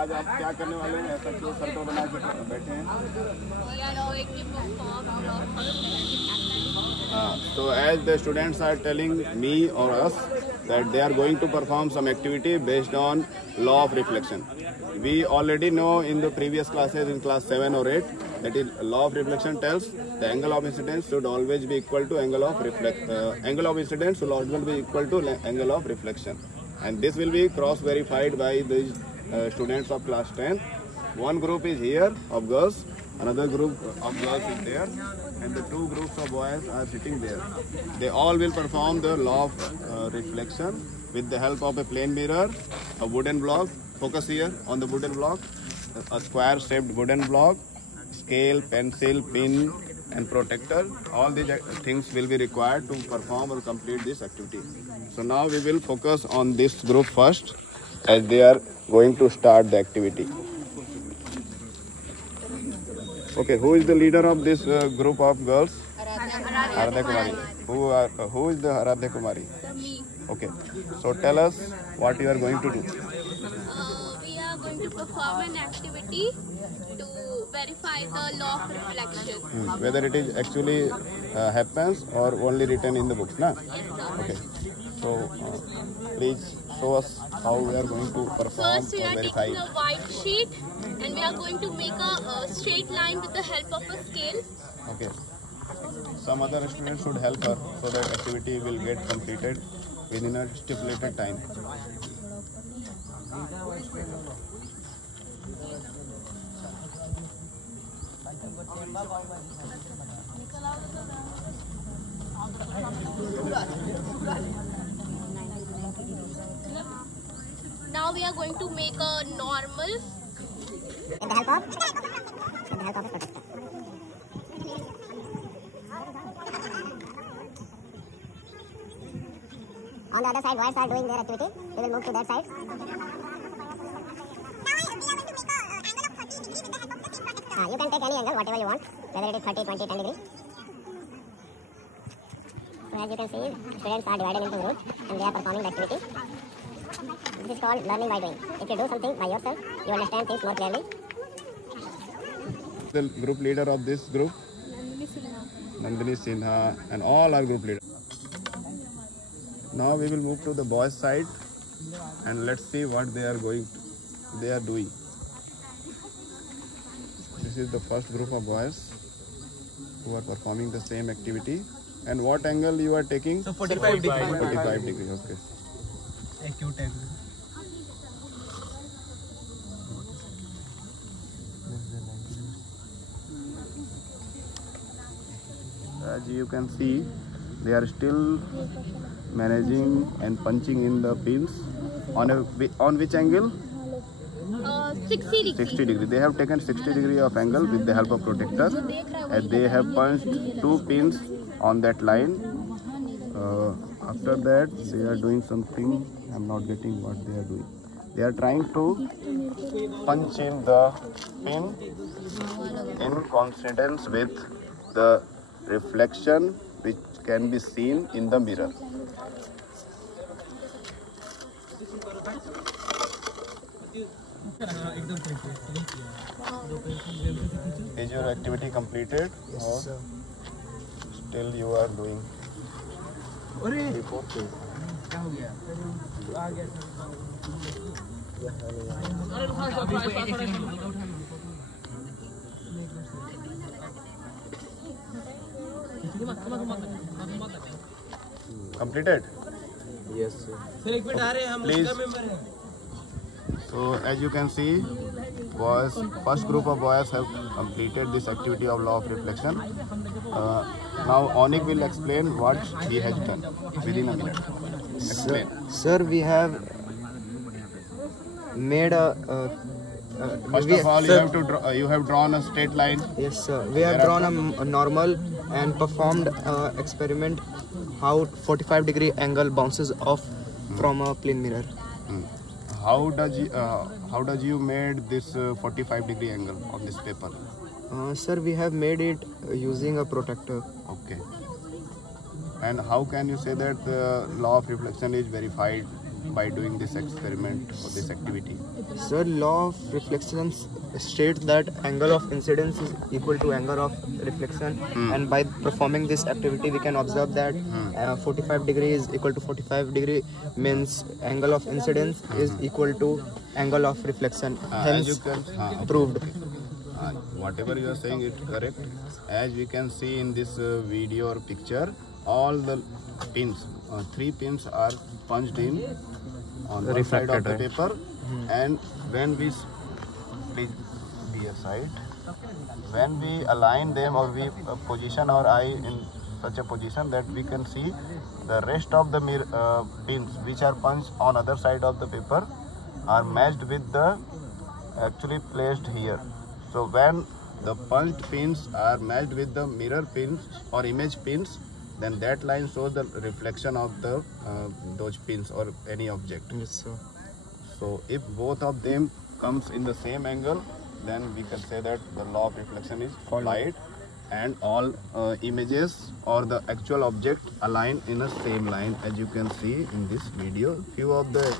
आज आप क्या करने वाले हैं? ऐसा क्यों सर पर बना के बैठे हैं? So as the students are telling me or us that they are going to perform some activity based on law of reflection. We already know in the previous classes in class 7 or 8 that law of reflection tells the angle of incidence should always be equal to angle of incidence should always be equal to angle of reflection, and this will be cross verified by the students of class 10. One group is here of girls, another group of girls is there, and the two groups of boys are sitting there. They all will perform the law of reflection with the help of a plane mirror, a wooden block. Focus here on the wooden block, a square shaped wooden block, scale, pencil, pin and protector. All these things will be required to perform or complete this activity. So now we will focus on this group first, as they are going to start the activity. Okay, who is the leader of this group of girls? Aradhya Kumari. Who is the Aradhya Kumari? Me. Okay, so tell us what you are going to do. We are going to perform an activity to verify the law of reflection. Whether it is actually happens or only written in the books, na? Yes, sir. Okay, so please show us how we are going to perform First, we or are verify taking it. a white sheet and we are going to make a straight line with the help of a scale. Okay, some other students should help her so that activity will get completed within a stipulated time. Now we are going to make a normal. With the help of a protector. On the other side, boys are doing their activity. We will move to that side. You can take any angle, whatever you want, whether it is 30, 20, 10 degrees. So as you can see, students are divided into groups and they are performing the activity. This is called learning by doing. If you do something by yourself, you understand things more clearly. The group leader of this group? Nandini Sinha, and all are group leaders. Now we will move to the boys' side and let's see what they are doing. This is the first group of boys who are performing the same activity. And what angle you are taking? So 45 degrees. 45 degrees, okay. Acute angle. As you can see, they are still managing and punching in the pins on which angle? 60 degrees. 60 degree. They have taken 60 degree of angle with the help of protector, and they have punched 2 pins on that line. After that, they are doing something. I'm not getting what they are doing. They are trying to punch in the pin in coincidence with the reflection which can be seen in the mirror. Is your activity completed? Yes, sir. Still you are doing? Completed? Yes, sir. Please. So as you can see, boys, first group of boys have completed this activity of law of reflection. Now Onik will explain what he has done within a minute. Explain. Sir, we have made a. First of all, you have drawn a straight line. Yes, sir. We have drawn a normal and performed experiment how 45 degree angle bounces off from a plane mirror. How does you made this 45 degree angle on this paper? Sir, we have made it using a protector. Okay. And how can you say that the law of reflection is verified by doing this experiment or this activity? Sir, law of reflection states that angle of incidence is equal to angle of reflection, and by performing this activity we can observe that 45 degree is equal to 45 degree, means angle of incidence is equal to angle of reflection, As you hence can proved. Whatever you are saying is correct. As we can see in this video or picture, all the pins, 3 pins are punched in on one side of the paper, and when we please be aside, when we align them or we position our eye in such a position that we can see the rest of the pins which are punched on other side of the paper are matched with the actually placed here. So when the punched pins are matched with the mirror pins or image pins, then that line shows the reflection of the those pins or any object. Yes, sir. So if both of them comes in the same angle, then we can say that the law of reflection is light, and all images or the actual object align in a same line. As you can see in this video, few of the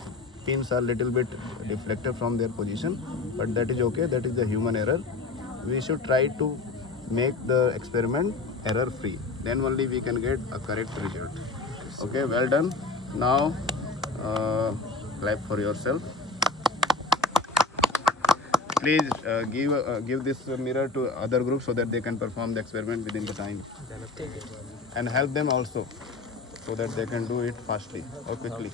pins are little bit deflected from their position, but that is okay. That is the human error. We should try to make the experiment error free, then only we can get a correct result. Okay, well done. Now clap for yourself. Please give this mirror to other groups so that they can perform the experiment within the time, and help them also so that they can do it fastly or quickly.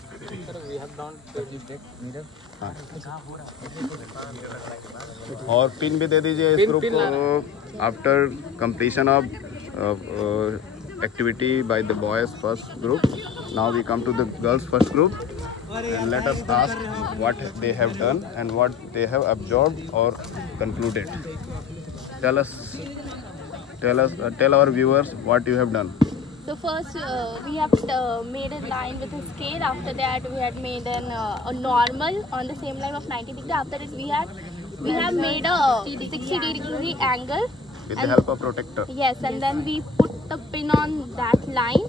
और pin भी दे दीजिए इस group को. After completion of activity by the boys first group, now we come to the girls first group, and let us ask what they have done and what they have absorbed or concluded. Tell our viewers what you have done. So first we have made a line with a scale. After that we had made a normal on the same line of 90 degree. After it we have made a 60 degree angle With the help of protector. Yes, and then we put the pin on that line,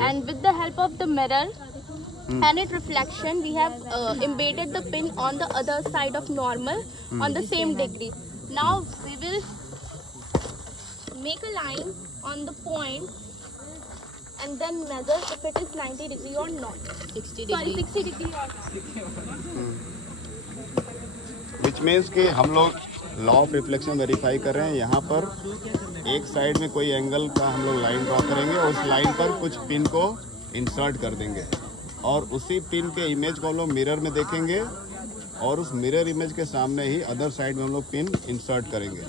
and with the help of the mirror and its reflection, we have embedded the pin on the other side of normal on the same degree. Now we will make a line on the point and then measure if it is 90 degree or not. 60 degree or not. Which means कि हम लोग law of reflection verify कर रहे हैं. यहाँ पर एक side में कोई एंगल का हम लोग लाइन ड्रॉ करेंगे, उस लाइन पर कुछ पिन को इंसर्ट कर देंगे, और उसी पिन के इमेज को हम लोग मिरर में देखेंगे, और उस मिरर इमेज के सामने ही अदर साइड में हम लोग पिन इंसर्ट करेंगे.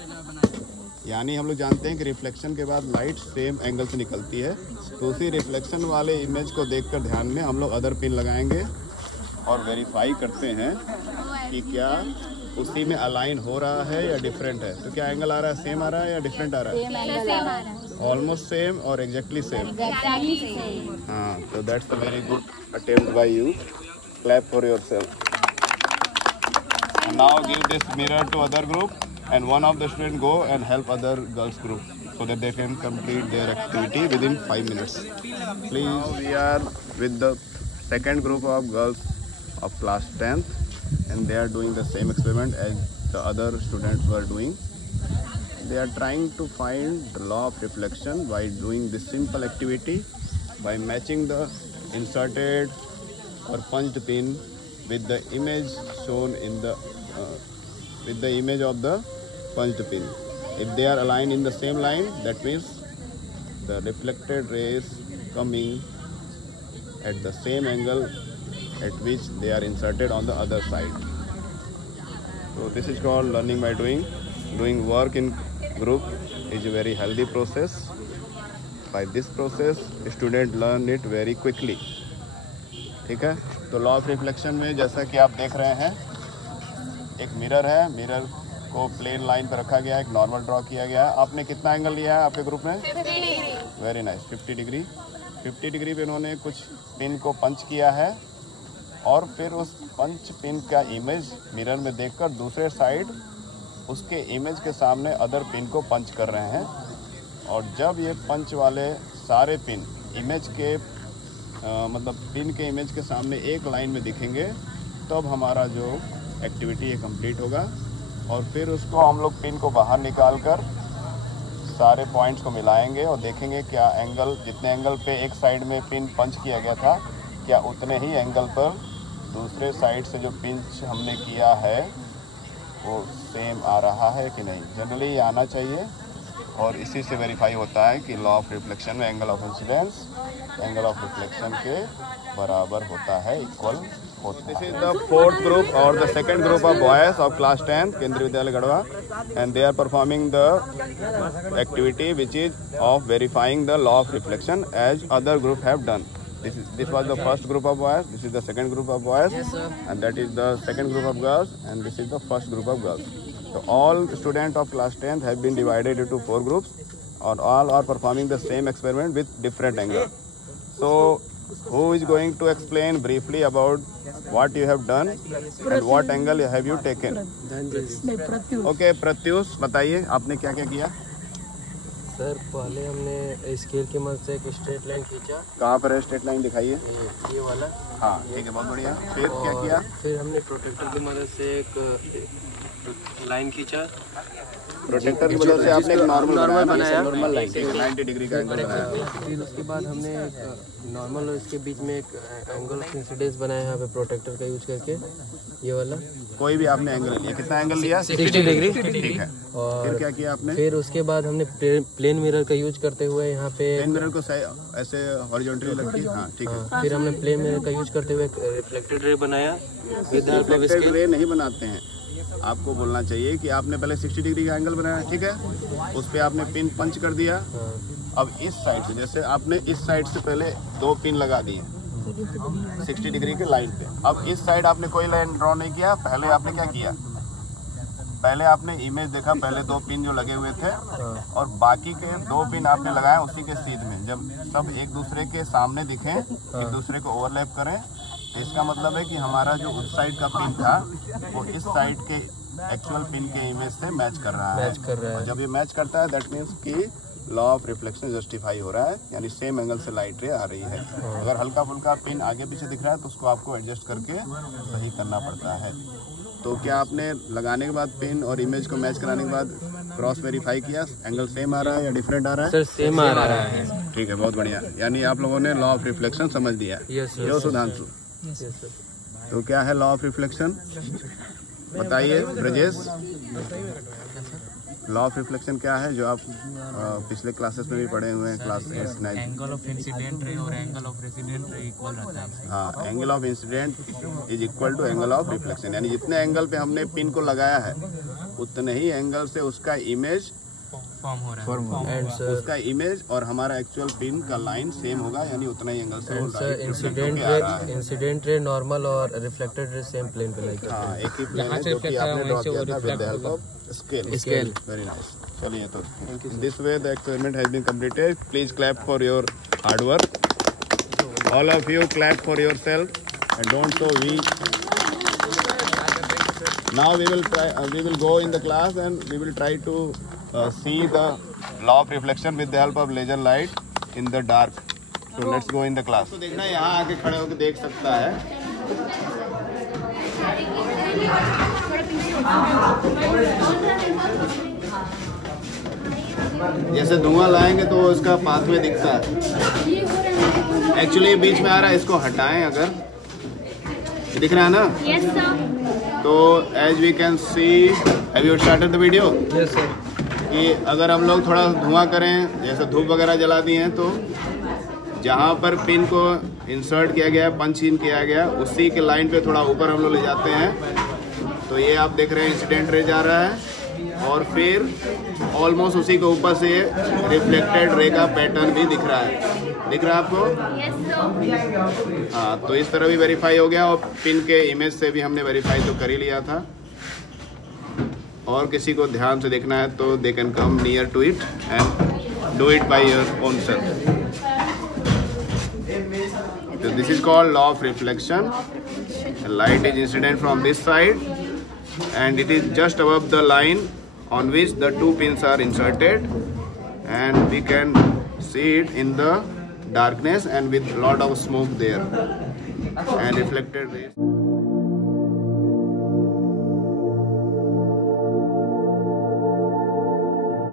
यानी हम लोग जानते हैं कि रिफ्लेक्शन के बाद लाइट सेम एंगल से निकलती है, तो उसी रिफ्लेक्शन वाले इमेज को देखकर ध्यान में हम लोग अदर पिन लगाएंगे और वेरीफाई करते हैं कि क्या उसी में अलाइन हो रहा है या डिफरेंट है. तो क्या एंगल आ रहा है, सेम आ रहा है या डिफरेंट आ रहा है? ऑलमोस्ट सेम और एग्जैक्टली सेम. हाँ, तो that's a very good attempt by you. Clap for yourself. Now give this mirror to other group, and one of the students go and help other girls group so that they can complete their activity within 5 minutes. Please. Now we are with the second group of girls of class 10th, and they are doing the same experiment as the other students were doing. They are trying to find the law of reflection by doing this simple activity, by matching the inserted or punched pin with the image shown in the with the image of the punched pin. If they are aligned in the same line, that means the reflected rays coming at the same angle at which they are inserted on the other side. So this is called learning by doing. Doing work in group is a very healthy process. By this process, students learn it very quickly. ठीक है. तो law of reflection में जैसा कि आप देख रहे हैं, एक मिरर है, मिरर को प्लेन लाइन पर रखा गया है, एक नॉर्मल ड्रॉ किया गया है. आपने कितना एंगल लिया है आपके ग्रुप में? 50 degree. Very nice. 50 degree. 50 degree पे उन्होंने कुछ पिन को पंच किया है, और फिर उस पंच पिन का इमेज मिरर में देखकर दूसरे साइड उसके इमेज के सामने अदर पिन को पंच कर रहे हैं. और जब ये पंच वाले सारे पिन इमेज के मतलब पिन के इमेज के सामने एक लाइन में दिखेंगे तब हमारा जो एक्टिविटी है कंप्लीट होगा। और फिर उसको हम लोग पिन को बाहर निकाल कर सारे पॉइंट्स को मिलाएंगे और देखेंगे क्या एंगल, जितने एंगल पे एक साइड में पिन पंच किया गया था क्या उतने ही एंगल पर दूसरे साइड से जो पिंच हमने किया है वो सेम आ रहा है कि नहीं। जनरली ये आना चाहिए और इसी से वेरीफाई होता है कि लॉ ऑफ रिफ्लेक्शन में angle of incidence angle of reflection के बराबर होता है, इक्वल होता है। This is the fourth group और the second group of boys of class 10 Kendriya Vidyalaya Garhwa and they are performing the activity which is of verifying the law of reflection as other group have done. This was the first group of boys, this is the second group of boys, yes, and that is the second group of girls, and this is the first group of girls. So all students of class 10 have been divided into 4 groups and all are performing the same experiment with different angle. So who is going to explain briefly about what you have done and what angle have you taken? Okay, Pratyush, बताइए आपने क्या क्या किया? Sir पहले हमने scale की मदद से एक स्ट्रेट लाइन खींचा। कहाँ पर है स्ट्रेट लाइन दिखाइए? ये वाला। हाँ ठीक है, बहुत बढ़िया। फिर क्या किया? फिर हमने प्रोटेक्टर की मदद से एक लाइन खींचा। प्रोटेक्टर की मदद से आपने एक नॉर्मल बनाया, नॉर्मल लाइन 90 डिग्री का एंगल बनाया। फिर उसके बाद हमने नॉर्मल और इसके बीच में एक एंगल ऑफ इंसिडेंस बनाया यहाँ पे प्रोटेक्टर का यूज करके, ये वाला। कोई भी आपने एंगल लिया, कितना एंगल लिया? 60 डिग्री। ठीक है। और फिर क्या किया आपने? फिर उसके बाद हमने प्लेन मिरर का यूज करते हुए यहाँ पे प्लेन मिरर को ऐसे हॉरिजॉन्टली रखिए। हाँ ठीक है। फिर हमने प्लेन मिरर का यूज करते हुए रिफ्लेक्टेड रे बनाया। रिफ्लेक्टेड रे नहीं बनाते हैं, आपको बोलना चाहिए कि आपने पहले 60 डिग्री का एंगल बनाया, ठीक है, उस पर आपने पिन पंच कर दिया। अब इस साइड से, जैसे आपने इस साइड से पहले 2 पिन लगा दिए 60 डिग्री के लाइन पे। अब इस साइड आपने कोई लाइन ड्रॉ नहीं किया, पहले आपने क्या किया? पहले आपने इमेज देखा, पहले 2 पिन जो लगे हुए थे और बाकी के 2 पिन आपने लगाया उसी के सीध में। जब सब एक दूसरे के सामने दिखें, एक दूसरे को ओवरलैप करें, तो इसका मतलब है कि हमारा जो उस साइड का पिन था वो इस साइड के एक्चुअल पिन के इमेज से मैच कर रहा है। और जब ये मैच करता है दैट मीन्स कि लॉ ऑफ रिफ्लेक्शन जस्टिफाई हो रहा है, यानी सेम एंगल से लाइट रे आ रही है। अगर हल्का फुल्का पिन आगे पीछे दिख रहा है तो उसको आपको एडजस्ट करके सही करना पड़ता है। तो क्या आपने लगाने के बाद पिन और इमेज को मैच कराने के बाद क्रॉस वेरीफाई किया, एंगल सेम आ रहा है या डिफरेंट आ रहा है? सर सेम आ रहा है। ठीक है, बहुत बढ़िया। यानी आप लोगों ने लॉ ऑफ रिफ्लेक्शन समझ लिया। यो सुधांशु, तो क्या है लॉ ऑफ रिफ्लेक्शन बताइए ब्रजेश। लॉ ऑफ रिफ्लेक्शन क्या है जो आप पिछले क्लासेस में भी पढ़े हुए हैं, class 8 9? Angle of incident ray और angle of resident ray equal रहता है। हाँ, angle of incident is equal to angle of reflection, यानी जितने एंगल पे हमने पिन को लगाया है उतने ही एंगल से उसका इमेज फॉर्म हो रहा है। उसका इमेज और हमारा एक्चुअल पिन का लाइन सेम होगा, यानी उतना ही एंगल से इंसिडेंट रे नॉर्मल और रिफ्लेक्टेड रे सेम प्लेन पे लाइक। हाँ, एक ही प्लेन है जो कि आपने ड्रॉ किया था with the help of scale. Very nice. चलिए, तो this way the experiment has been completed. Please clap for your hard work. All of you clap for yourself and don't show weak. Now we will go in the class and we will try to see the law of reflection with the help of laser light in the dark. So let's go in the class. तो देखना यहाँ आके खड़े होकर देख सकता है। जैसे धुआं लाएंगे तो उसका पाथवे दिखता है। एक्चुअली बीच में आ रहा है, इसको हटाएं अगर, दिख रहा है ना? Yes, sir. तो as we can see, have you started the video? Yes sir. कि अगर हम लोग थोड़ा धुआं करें, जैसे धूप वगैरह जला दी हैं, तो जहाँ पर पिन को इंसर्ट किया गया, पंच इन किया गया, उसी के लाइन पे थोड़ा ऊपर हम लोग ले जाते हैं। तो ये आप देख रहे हैं इंसिडेंट रे जा रहा है और फिर ऑलमोस्ट उसी के ऊपर से रिफ्लेक्टेड रे का पैटर्न भी दिख रहा है। दिख रहा है आपको? Yes, sir. हाँ, तो इस तरह भी वेरीफाई हो गया और पिन के इमेज से भी हमने वेरीफाई तो कर ही लिया था। और किसी को ध्यान से देखना है तो they can come near to it and do it by your own self. So this is called law of reflection. The light is incident from this side and it is just above the line on which the 2 pins are inserted, and we can see it in the darkness and with lot of smoke there and reflected rays.